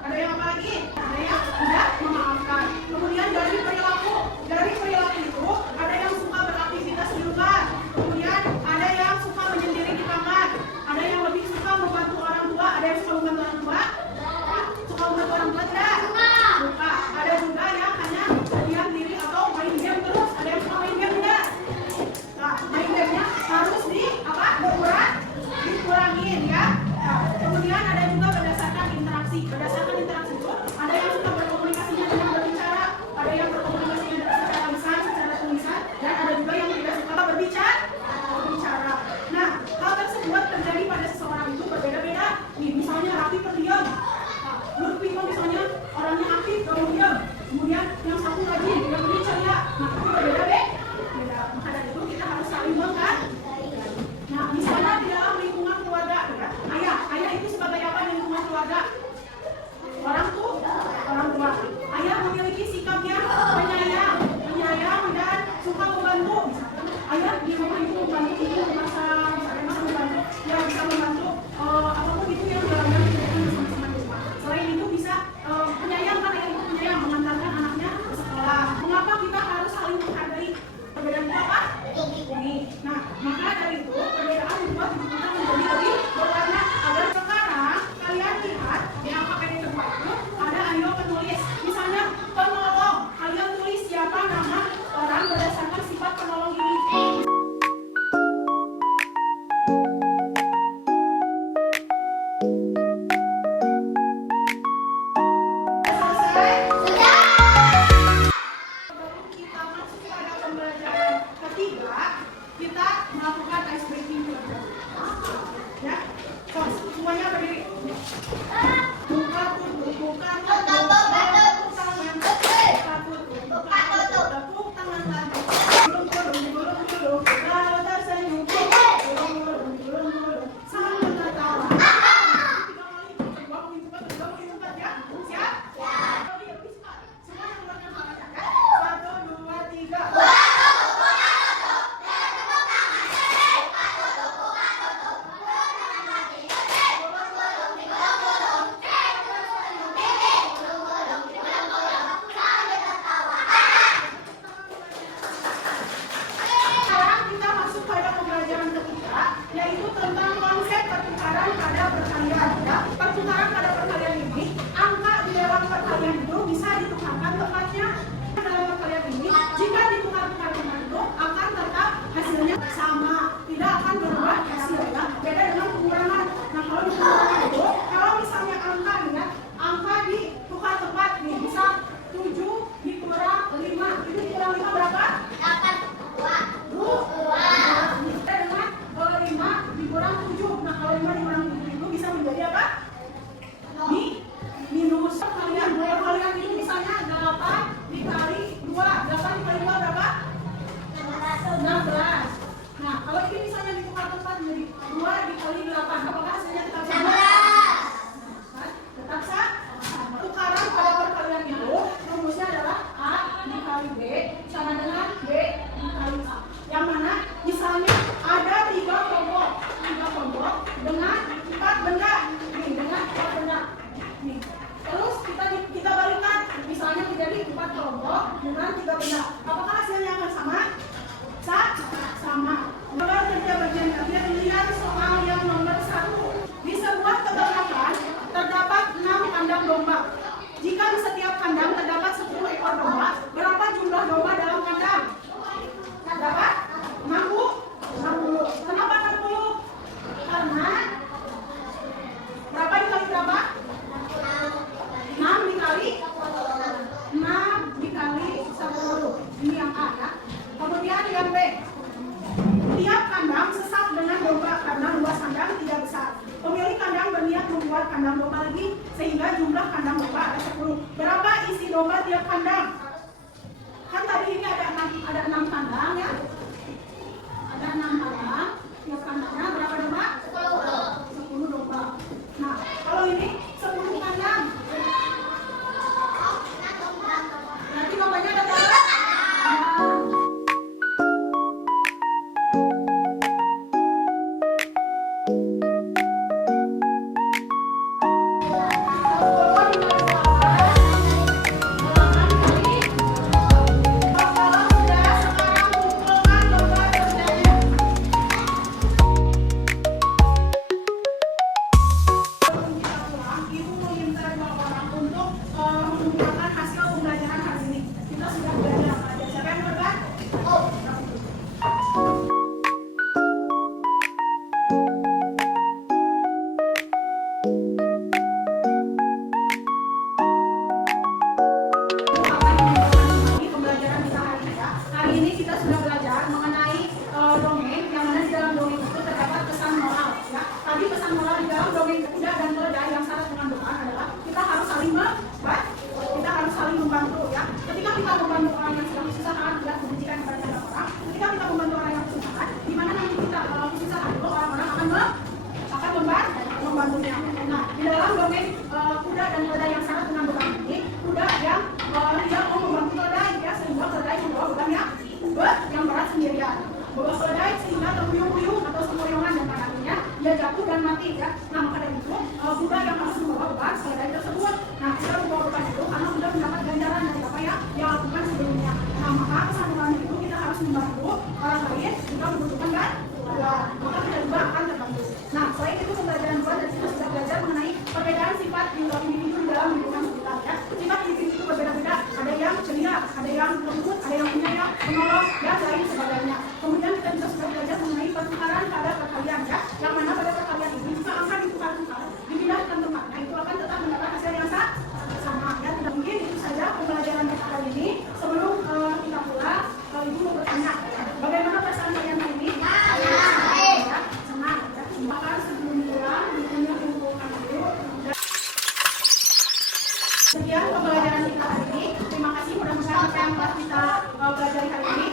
ada yang apa lagi? Ada yang tidak memaafkan. Kemudian dari perilaku itu ada yang suka beraktivitas di luar. Kemudian ada yang suka menyendiri di kamar. Ada yang lebih suka membantu orang tua. Ada yang suka membantu orang tua? Suka membantu orang tua tidak? Suka. Ada juga yang hanya diam diri atau main game terus. Ada yang suka main game tidak? Nah, main gamenya harus dikurangin ya. Nah, kemudian ada juga berdasarkan interaksi itu ada yang suka berkomunikasinya dengan berbicara, ada yang berkomunikasinya secara lisan, secara tulisan, dan ada juga yang tidak suka berbicara. Nah, hal tersebut terjadi pada seseorang itu berbeda-beda. Nih, misalnya Raffi pendiam. Nah, Lutfi misalnya orangnya aktif, diam. Kemudian yang satu rajin, yang ini ceria. Nah, itu berbeda-beda. Maka dari itu kita harus saling menghargai. Nah, misalnya di dalam lingkungan keluarga, ya, ayah itu sebagai apa di lingkungan keluarga? Orang tua. Ayah memiliki sikap yang penyayang dan suka membantu. Misalkan ayah di rumah itu membantu ibu memasak, misalnya membantu, ya bisa membantu apapun itu yang dalamnya dikerjakan bersama-sama di rumah. Selain itu bisa penyayang, kan ayah itu penyayang mengantarkan anaknya ke sekolah. Mengapa kita harus saling menghargai? Perbedaan itu apa? Ini. Nah, maka dari itu perbedaan membuat hidup kita menjadi lebih berwarna. Agar sekarang kalian lihat di apa di tempat itu ada ayo penulis. Misalnya penolong, kalian tulis siapa nama orang berdasarkan sifat penolong ini. Selesai? Baru kita masuk pada pembelajaran ketiga, kita melakukan ice breaking terlebih dahulu. Ya, so, semuanya berdiri. Buka tutup tangan. Gulung, lalu tersenyum. Gulung, sambil tertawa. 3 kali, cepat ya. Siap? Lebih cepat. Semua yang keluarkan tangannya kan? 1, 2, 3. Sekarang kita masuk pada pembelajaran ketiga, yaitu tentang konsep pertukaran pada perkalian. Ya, pertukaran pada perkalian ini, angka di dalam perkalian itu bisa ditukarkan tempatnya. Dalam perkalian ini, jika ditukar-tukar dengan itu, akan tetap hasilnya sama, tidak akan berubah hasilnya. Beda dengan pengurangan. Nah, kalau di pengurangan itu, kalau misalnya angka ditukar tempat nih, bisa 7 dikurang 5, itu dikurang 5 berapa? 2. Dengan kalau 5 dikurang 7. Nah, kalau 5 dikurang 7 itu bisa menjadi apa? Minus. Perkalian itu misalnya 8 dikali 2. 8 dikali 2 berapa? 16. Nah, kalau ini misalnya ditukar tempat menjadi 2 dikali 8, apakah hasilnya tetap sama? Tetap sama. Tukaran pada perkalian itu rumusnya adalah A dikali B sama dengan B dikali A. Yang mana misalnya ada 3 kelompok dengan 4 benda. Nih, dengan 4 benda. Nih. Terus kita balikan, misalnya menjadi 4 kelompok dengan 3 benda. Apakah hasilnya akan sama? Sama. Coba kerja bagian kalian lihat soal yang nomor 1. Di sebuah peternakan terdapat 6 kandang domba. Jika di setiap kandang terdapat 10 ekor domba, berapa jumlah domba dalam kandang? Berapa? 60. Kenapa 60? Karena berapa dikali berapa? 6 dikali 10. Ini yang A ya. Kemudian yang B. Tiap kandang sesak dengan domba karena luas kandang tidak besar. Pemilik kandang berniat membuat kandang domba lagi sehingga jumlah kandang domba ada 10. Berapa isi domba tiap kandang? Kan tadi ini ada 6 kandang ya. Ada 6 kandang. Tiap kandangnya berapa domba? 10 domba. Nah, kalau ini 10 kandang. Berarti dombanya ada berapa? Kalau Nah, di dalam domain kuda dan keledai yang sangat dengan beban ini, kuda yang tidak mau membantu keledai, ya, sehingga keledai membawa beban yang berat sendirian. Bawa keledai sehingga terhuyung-huyung atau sempoyongan dan akhirnya dia jatuh dan mati, ya. Nah, maka dari itu kuda yang harus membawa beban keledai tersebut. Nah, kita membawa beban itu karena sudah mendapat ganjaran dari apa ya yang lakukan sebelumnya. Nah, maka kesatuan itu kita harus membantu orang lain jika membutuhkan bantuan, maka kita juga akan terbantu. Nah, selain itu pembelajaran dua dan kita sudah belajar mengenai perbedaan sifat individu di dalam lingkungan sekitar, ya. Sifat individu itu berbeda-beda, ada yang ceria, ada yang lembut, ada yang penyayang, menolong, dan lain sebagainya. Kemudian kita juga sudah belajar mengenai pertukaran pada perkalian, ya, yang mana pada perkalian ini jika angka ditukar-tukar, dipindahkan tempatnya itu akan tetap mendapat hasil yang sama, ya. Tidak mungkin. Itu saja pembelajaran kita kali ini. Sebelum kita pulang, ibu mau bertanya, bagaimana perasaan kalian hari ini? Senang, ya. Maka sebelum pulang, ibunya kumpulkan dulu. Sekian pembelajaran kita hari ini. Terima kasih, mudah-mudahan apa yang telah kita pelajari hari ini